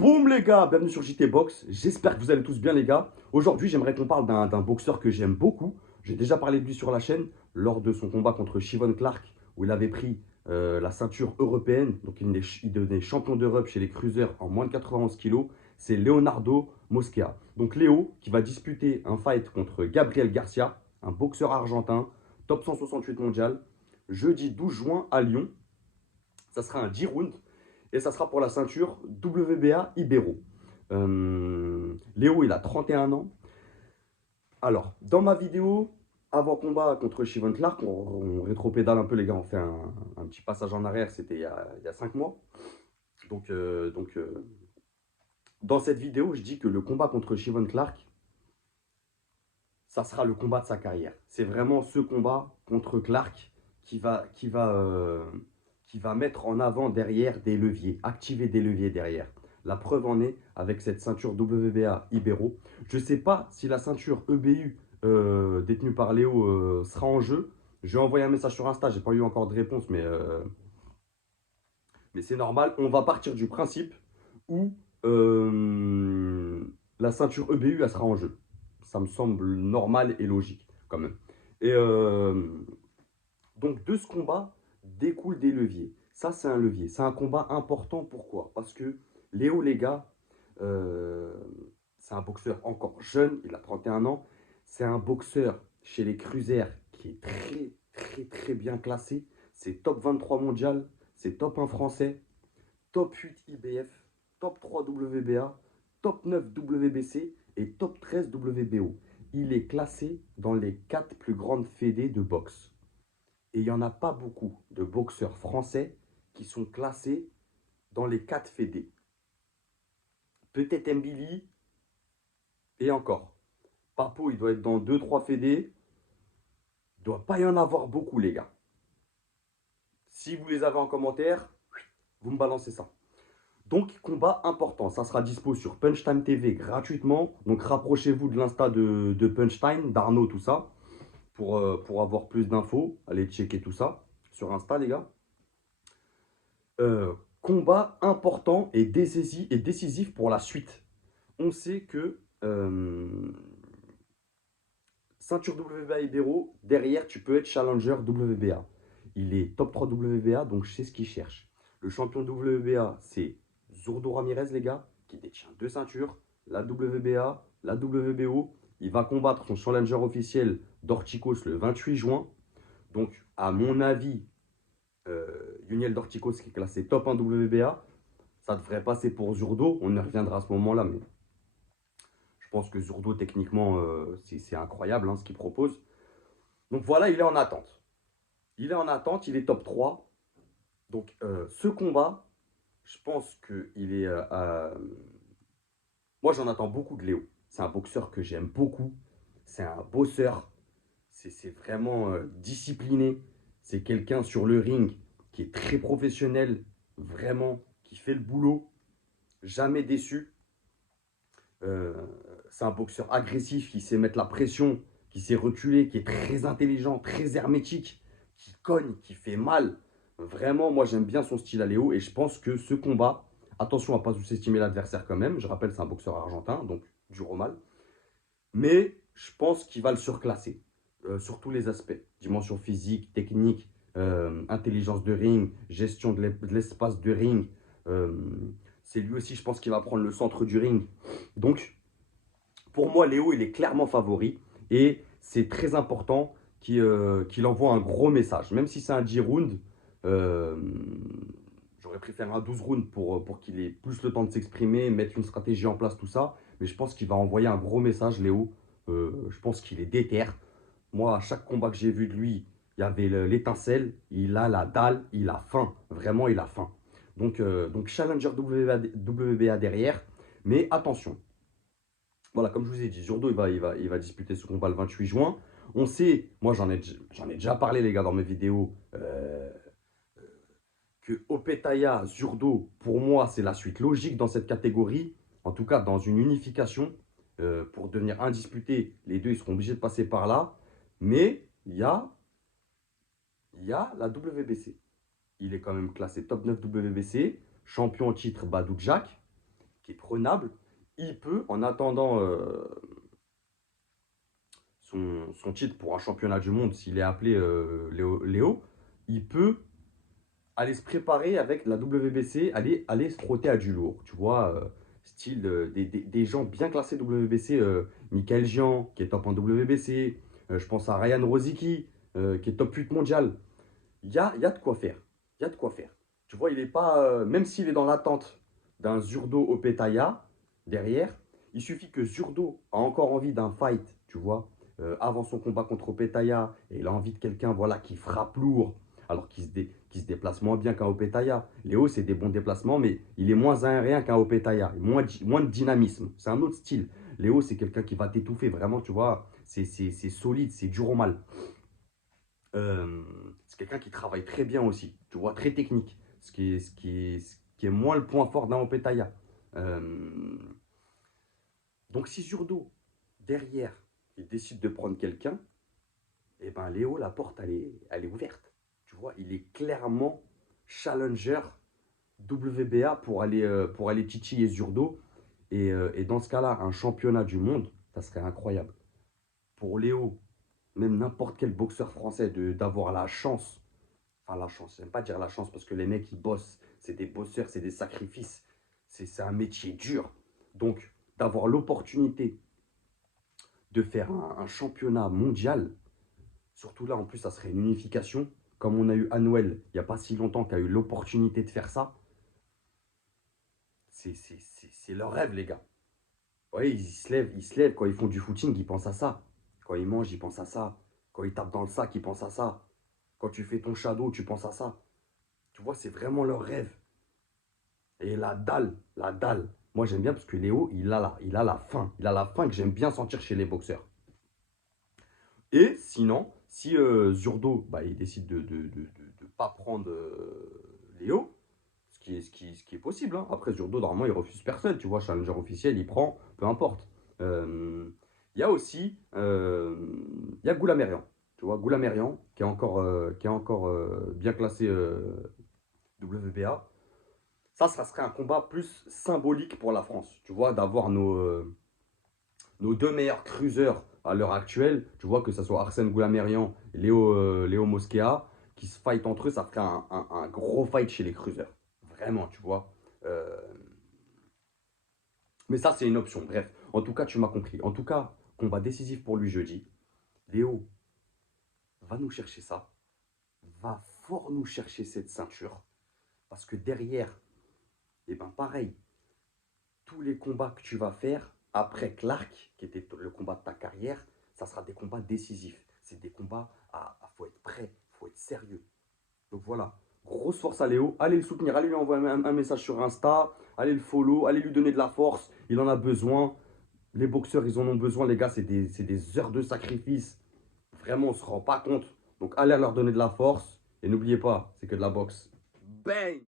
Boum les gars, bienvenue sur JT Box, j'espère que vous allez tous bien les gars. Aujourd'hui j'aimerais qu'on parle d'un boxeur que j'aime beaucoup. J'ai déjà parlé de lui sur la chaîne lors de son combat contre Chivon Clark où il avait pris la ceinture européenne. Donc il devenait champion d'Europe chez les cruisers en moins de 91 kilos. C'est Leonardo Mosquera. Donc Léo qui va disputer un fight contre Gabriel Garcia, un boxeur argentin, top 168 mondial, jeudi 12 juin à Lyon. Ça sera un 10 rounds et ça sera pour la ceinture WBA Ibero. Léo, il a 31 ans. Alors, dans ma vidéo, avant combat contre Chivon Clark, on rétropédale un peu, les gars, on fait un petit passage en arrière, c'était il y a 5 mois. Donc, dans cette vidéo, je dis que le combat contre Chivon Clark, ça sera le combat de sa carrière. C'est vraiment ce combat contre Clark qui va mettre en avant derrière des leviers, activer des leviers derrière. La preuve en est avec cette ceinture WBA Ibero. Je ne sais pas si la ceinture EBU détenue par Léo sera en jeu. Je vais envoyer un message sur Insta, j'ai pas eu encore de réponse, mais c'est normal. On va partir du principe où la ceinture EBU elle sera en jeu. Ça me semble normal et logique quand même. Et donc de ce combat découlent des leviers. Ça c'est un levier, c'est un combat important. Pourquoi? Parce que Léo les gars, euh, c'est un boxeur encore jeune, il a 31 ans. C'est un boxeur chez les cruisers qui est très bien classé. C'est top 23 mondial, c'est top 1 français, top 8 IBF, top 3 WBA, top 9 WBC et top 13 WBO. Il est classé dans les 4 plus grandes fédés de boxe. Et il n'y en a pas beaucoup de boxeurs français qui sont classés dans les 4 fédés. Peut-être Mbili et encore. Papo, il doit être dans deux trois fédés. Il ne doit pas y en avoir beaucoup, les gars. Si vous les avez en commentaire, vous me balancez ça. Donc, combat important. Ça sera dispo sur Punchtime TV gratuitement. Donc, rapprochez-vous de l'insta de Punchtime, d'Arnaud, tout ça, pour avoir plus d'infos. Allez checker tout ça sur Insta, les gars. Combat important et décisif pour la suite. On sait que ceinture WBA Ibero, derrière, tu peux être challenger WBA. Il est top 3 WBA, donc je sais ce qu'il cherche. Le champion WBA, c'est Zurdo Ramirez, les gars, qui détient deux ceintures, la WBA, la WBO. Il va combattre son challenger officiel Dorticos le 28 juin. Donc, à mon avis, Yuniel Dorticos, qui est classé top 1 WBA, ça devrait passer pour Zurdo. On y reviendra à ce moment-là, mais je pense que Zurdo, techniquement, c'est incroyable hein, ce qu'il propose. Donc voilà, il est en attente. Il est en attente, il est top 3. Donc ce combat, je pense qu'il est... moi, j'en attends beaucoup de Léo. C'est un boxeur que j'aime beaucoup. C'est un bosseur. C'est vraiment discipliné. C'est quelqu'un sur le ring qui est très professionnel. Vraiment, qui fait le boulot. Jamais déçu. Euh, c'est un boxeur agressif qui sait mettre la pression, qui sait reculer, qui est très intelligent, très hermétique, qui cogne, qui fait mal. Vraiment, moi j'aime bien son style à Léo et je pense que ce combat, attention à ne pas sous-estimer l'adversaire quand même. Je rappelle, c'est un boxeur argentin, donc dur au mal. Mais je pense qu'il va le surclasser sur tous les aspects. Dimension physique, technique, intelligence de ring, gestion de l'espace de ring. Euh, c'est lui aussi, je pense, qui va prendre le centre du ring. Donc, pour moi, Léo, il est clairement favori. Et c'est très important qu'il envoie un gros message. Même si c'est un 10 rounds, euh, j'aurais préféré un 12 rounds pour qu'il ait plus le temps de s'exprimer, mettre une stratégie en place, tout ça. Mais je pense qu'il va envoyer un gros message, Léo. Je pense qu'il est déter. Moi, à chaque combat que j'ai vu de lui, il y avait l'étincelle, il a la dalle, il a faim. Vraiment, il a faim. Donc Challenger WBA derrière. Mais attention, voilà, comme je vous ai dit, Zurdo, il va disputer ce combat le 28 juin. On sait, moi j'en ai déjà parlé les gars dans mes vidéos, que Opetaya, Zurdo, pour moi c'est la suite logique dans cette catégorie. En tout cas dans une unification, pour devenir indisputé, les deux ils seront obligés de passer par là. Mais il y a la WBC. Il est quand même classé top 9 WBC, champion en titre Badou Jack. qui est prenable, il peut, en attendant son titre pour un championnat du monde, s'il est appelé Léo, il peut aller se préparer avec la WBC, aller se frotter à du lourd. Tu vois, style des gens bien classés WBC, Michael Jean, qui est top en WBC, je pense à Ryan Rosicky, qui est top 8 mondial. Il y a de quoi faire. Il y a de quoi faire. Tu vois, il est pas, même s'il est dans l'attente d'un Zurdo Opetaya derrière, il suffit que Zurdo a encore envie d'un fight, tu vois, avant son combat contre Opetaya, et il a envie de quelqu'un voilà, qui frappe lourd, alors qu'il se déplace moins bien qu'un Opetaya. Léo, c'est des bons déplacements, mais il est moins aérien qu'un Opetaya, moins de dynamisme. C'est un autre style. Léo, c'est quelqu'un qui va t'étouffer, vraiment, tu vois, c'est solide, c'est dur au mal. Euh, c'est quelqu'un qui travaille très bien aussi, tu vois, très technique, ce qui est moins le point fort d'un Opetaya. Euh, donc si Zurdo, derrière, il décide de prendre quelqu'un, et ben Léo, la porte, elle est ouverte. Tu vois, il est clairement challenger WBA pour aller titiller Zurdo. Et dans ce cas-là, un championnat du monde, ça serait incroyable. Pour Léo, même n'importe quel boxeur français, d'avoir la chance. Enfin, la chance, j'aime pas dire la chance parce que les mecs, ils bossent. C'est des bosseurs, c'est des sacrifices. C'est un métier dur. Donc, d'avoir l'opportunité de faire un championnat mondial, surtout là, en plus, ça serait une unification. Comme on a eu Anuel, il n'y a pas si longtemps, qui a eu l'opportunité de faire ça. C'est leur rêve, les gars. Ouais, ils se lèvent. Quand ils font du footing, ils pensent à ça. Quand ils mangent, ils pensent à ça. Quand ils tapent dans le sac, ils pensent à ça. Quand tu fais ton shadow, tu penses à ça. Tu vois, c'est vraiment leur rêve. Et la dalle. Moi, j'aime bien parce que Léo, il a la faim. Il a la faim que j'aime bien sentir chez les boxeurs. Et sinon, si Zurdo, bah, il décide de pas prendre Léo, ce qui est possible, hein. Après, Zurdo, normalement, il refuse personne. Tu vois, challenger officiel, il prend, peu importe. Il y a aussi il y a Goulamerian. Tu vois, Goulamerian, qui est encore bien classé WBA. Ça serait un combat plus symbolique pour la France. Tu vois, d'avoir nos deux meilleurs cruisers à l'heure actuelle. Tu vois, que ce soit Arsène Goulamerian et Léo Mosquera, qui se fight entre eux, ça ferait un gros fight chez les cruisers. Vraiment, tu vois. Euh, mais ça, c'est une option. Bref, en tout cas, tu m'as compris. En tout cas, combat décisif pour lui jeudi. Léo va nous chercher ça. Va fort nous chercher cette ceinture. Parce que derrière, et ben pareil, tous les combats que tu vas faire après Clark, qui était le combat de ta carrière, ça sera des combats décisifs. C'est des combats faut être prêt, faut être sérieux. Donc voilà, grosse force à Léo. Allez le soutenir, allez lui envoyer un message sur Insta, allez le follow, allez lui donner de la force. Il en a besoin. Les boxeurs, ils en ont besoin, les gars. C'est des heures de sacrifice. Vraiment, on ne se rend pas compte. Donc allez leur donner de la force. Et n'oubliez pas, c'est que de la boxe. Bang!